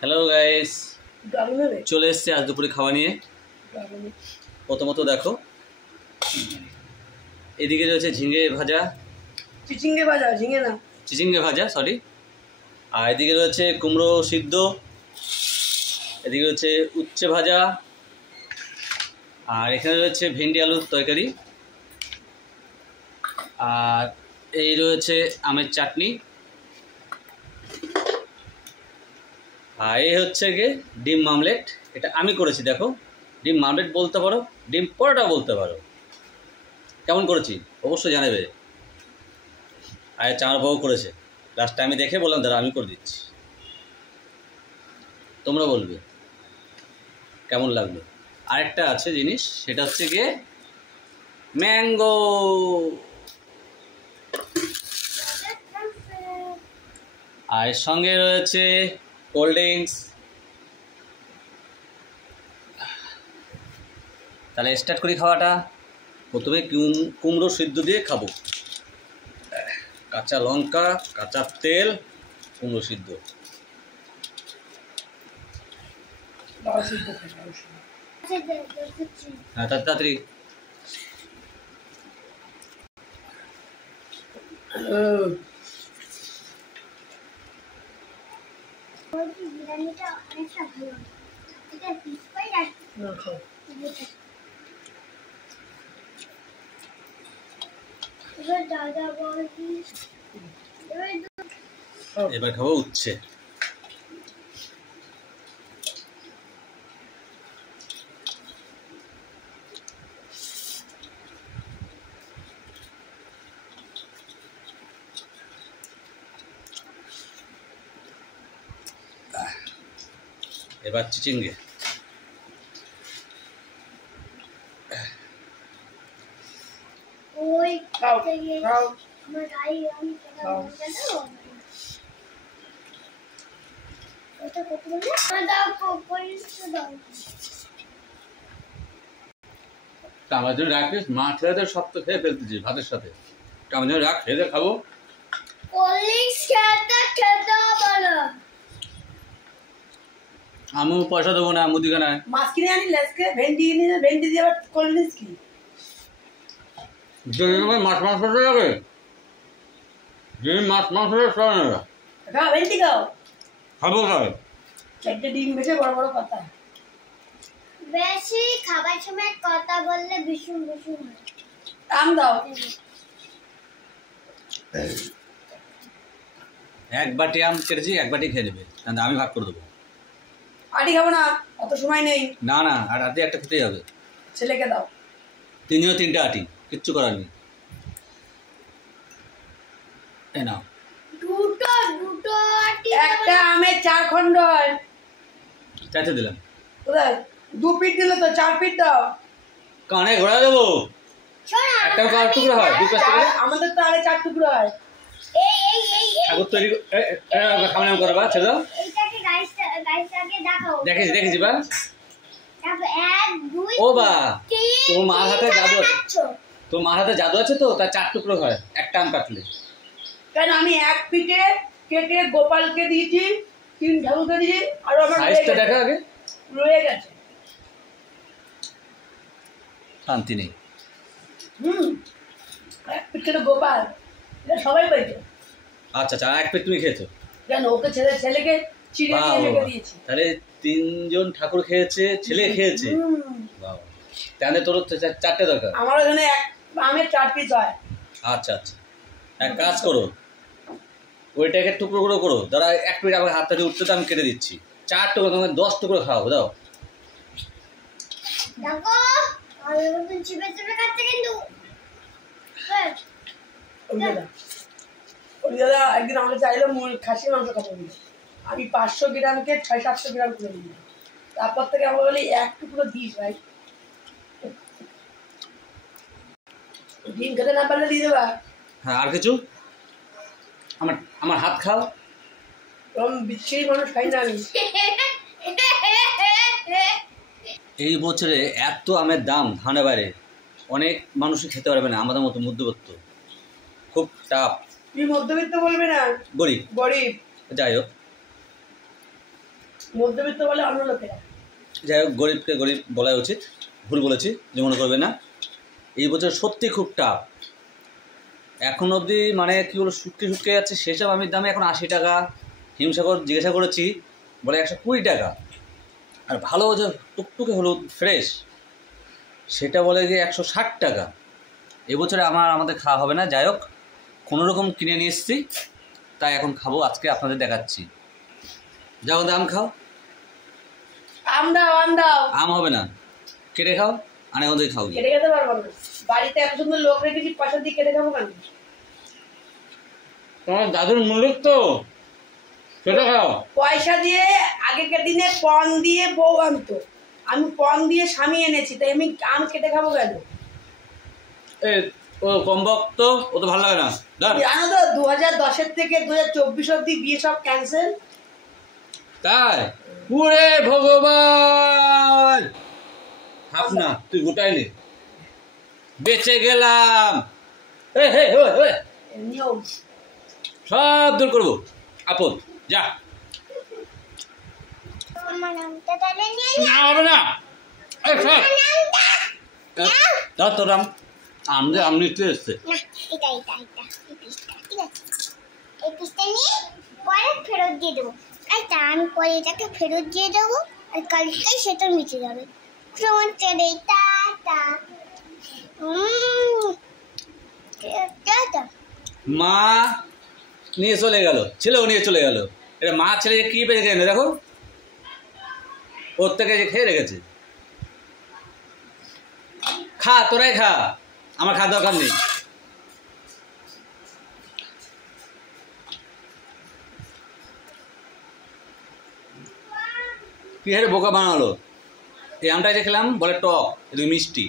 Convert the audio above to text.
Hello guys, চলে এসেছে আজ দুপুরে খাওয়া নিয়ে। প্রথমত দেখো, এদিকে রয়েছে ঝিঙে ভাজা, চিচিঙ্গে ভাজা সরি, আর এদিকে রয়েছে কুমড়ো সিদ্ধ, এদিকে রয়েছে উচ্ছে ভাজা, আর এখানে রয়েছে ভেন্ডি আলুর তরকারি, আর এই রয়েছে আমের চাটনি, আর এই হচ্ছে গিয়ে ডিম মামলেট। এটা আমি করেছি। দেখো, ডিম মামলেট বলতে পারো, ডিম পরোটা বলতে পারো। কেমন করেছি অবশ্যই জানাবে। আর চার বউ করেছে, লাস্টে আমি দেখে বললাম দাদা আমি করে দিচ্ছি, তোমরা বলবে কেমন লাগলো। আরেকটা আছে জিনিস, সেটা হচ্ছে গিয়ে ম্যাঙ্গো। আর এর সঙ্গে রয়েছে কোল্ড ড্রিঙ্কস। তাহলে স্টার্ট করি খাওয়াটা। প্রথমে কুমড়ো সিদ্ধ দিয়ে খাবো, কাঁচা লঙ্কা, কাঁচা তেল, কুমড়ো সিদ্ধ। হ্যাঁ তাড়াতাড়ি। এবার খাবো উচ্ছে। এবার চিচিঙ্গে। আমার জন্য রাখিস, মা ছেলেদের সব তো খেয়ে ফেলতেছি ভাতের সাথে। আমার জন্য রাখ, খেয়ে খাবো। আমি পয়সা দেবো না মুদিখানায়। মাছ কিনে আনি লেসকে, ভেন্ডি কিনে, ভেন্ডি দিয়ে আবার কোল্ড ড্রিঙ্কস কি? মাছ মাংস লাগে, যে মাছ মাংস খাও না, খাও ভেন্ডি খাও, খাবো খাও। চারটে ডিম বেশি বড় বড় কথা, বেশি খাবার সময় কথা বললে ভীষণ ভীষণ আম দাও। এক বাটি আম কেটেছি, এক বাটি খেয়ে নেবে, আমি ভাগ করে দেবো। আটি খাবো না, অত সময় নেই। না না, আর রাতে একটা খেতেই হবে। ছেলেকে দাও। তিনিও তিনটা আটি, কিচ্ছু করার নেই। এই নাও। দুটো দুটো আটি, একটা আমের 4 খন্ড হয়। চাইতে দিলাম। কোথায় 2 পিস দিলে তো 4 পিস দাও। কানে ঘোরা দেবো। একটা টুকরো হয়, দুটো আমাদের তো আগে 4 টুকরো হয়। এই এই এই ঠাকুর তৈরি খাওয়া নাম করবা, ছেড়ে দাও। এইটাকে গাইসটাকে দেখাও। দেখেছি দেখেছি বা। তারপর 1 2 ও বা, তোর মার হাতে জাদু আছে, তোর মার হাতে জাদু আছে তো, তার 4 টুকরো হয় একটা আম কাটলে। কেন আমি 1 পিঠে কেটে গোপালকে দিয়েছি, 3 ঠাকুরকে দিয়েছি, আর আমার সাইজটা দেখা আগে, রয়ে গেছে। শান্তি নেই। 1 পিঠে গোপাল, এটা সবাই পাইছে। আচ্ছা আচ্ছা, এক প্লেট তুমি খেয়েছো কেন ওকে ছেলেকে চিড়ে দিয়ে রেখে দিয়েছি। তাহলে 3 জন ঠাকুর খেয়েছে, ছেলে খেয়েছে। তাহলে তোর 4টে দরকার। আমার ওখানে আমের 4 পিস হয়। আচ্ছা আচ্ছা, এক কাজ করো, ওইটাকে টুকরো টুকরো করো। দাঁড়া, 1 মিনিট আমার হাতটা দিয়ে উঠতে তো, আমি কেটে দিচ্ছি। 4 টুকরো, তোমাকে 10 টুকরো খাও, দাও। দেখো আমি তো চিপে চিপে খাচ্ছি কিন্তু। ওই দাদা একদিন আমাকে চাইলো খাসি মাংস খাবো বলে, আমি 500 গ্রামকে 600-700 গ্রাম করে দিই। তারপর থেকে আমাকে বলি 1 টুকরো দিস ভাই, ডিম খেতে না পারলে দিয়ে দেবা। হ্যাঁ, আর কিছু? আমার হাত খাও। এরকম বিচ্ছিরি মানুষ খাই না আমি। এই বছরে এত আমের দাম ধানে বাইরে, অনেক মানুষই খেতে পারবে না, আমাদের মতো মধ্যবিত্ত খুব টাফ। তুই মধ্যবিত্ত বলবি না, গরিব গরিব। যাই হোক, মধ্যবিত্ত বলে অন্য লোকেরা। যাই হোক, গরিবকে গরিব বলাই উচিত, ভুল বলেছি যে মনে করবে না। এই বছর সত্যি খুব টাফ। এখন অবধি মানে কী বলো, শুটকে যাচ্ছে। সেসব আমের দামে এখন 80 টাকা। হিমসাগর জিজ্ঞাসা করেছি, বলে 120 টাকা। আর ভালো যে টুকটুকে হলুদ ফ্রেশ, সেটা বলে যে 160 টাকা। এবছরে আমাদের খাওয়া হবে না। যাই হোক, কোনোরকম কিনে নিয়ে এসেছি, তাই এখন খাবো। আজকে আপনাদের দেখাচ্ছি। যাও, আম খাও। আম দাও। আম হবে না, কেটে খাও। আনে ওদের খাও। কেটে খেতে পারবো না, বাড়িতে এত সুন্দর লোক রেখেছি, পয়সা দিয়ে কেটে খাবো কেন? তোমার দাদুর মূল্য তো সেটা খাও। পয়সা দিয়ে আগেকার দিনে পণ দিয়ে বউ আনতো, আমি পণ দিয়ে স্বামী এনেছি, তাই আমি আম কেটে খাবো কেন? ও কম বক্ত, ও তো ভালো লাগে না। জানো তো 2010 থেকে 2024 অব্দি বিয়ে সব ক্যান্সেল। তাই? ওরে ভগবান, ভাব না, তুই গোটাইলি, বেঁচে গেলাম। নিয়ম। সব দূর করবো আপদ। যা, আমার নামটা তাহলে নিয়ে না হবে না। ধর তোর আম যে আম নিতে এসছে। না, এটা এই পিসটা ঠিক আছে, এই পিসটা নিয়ে পরে ফেরত দিয়ে দেবো। আচ্ছা, আমি পরে এটাকে ফেরত দিয়ে দেবো, আর কালকেই সেটা মিটে যাবে। টাটা। টাটা। মা নিয়ে চলে গেল, ছেলেও নিয়ে চলে গেল। এটা মা ছেলেকে কি পেয়ে গেল দেখো, ওর থেকে যে খেয়ে রেখেছে। খা, তোরাই খা, আমার খাওয়ার দরকার নেই। কি হারে বোকা বানালো। এই আমটা যে খেলাম বলে টক, এদিকে মিষ্টি।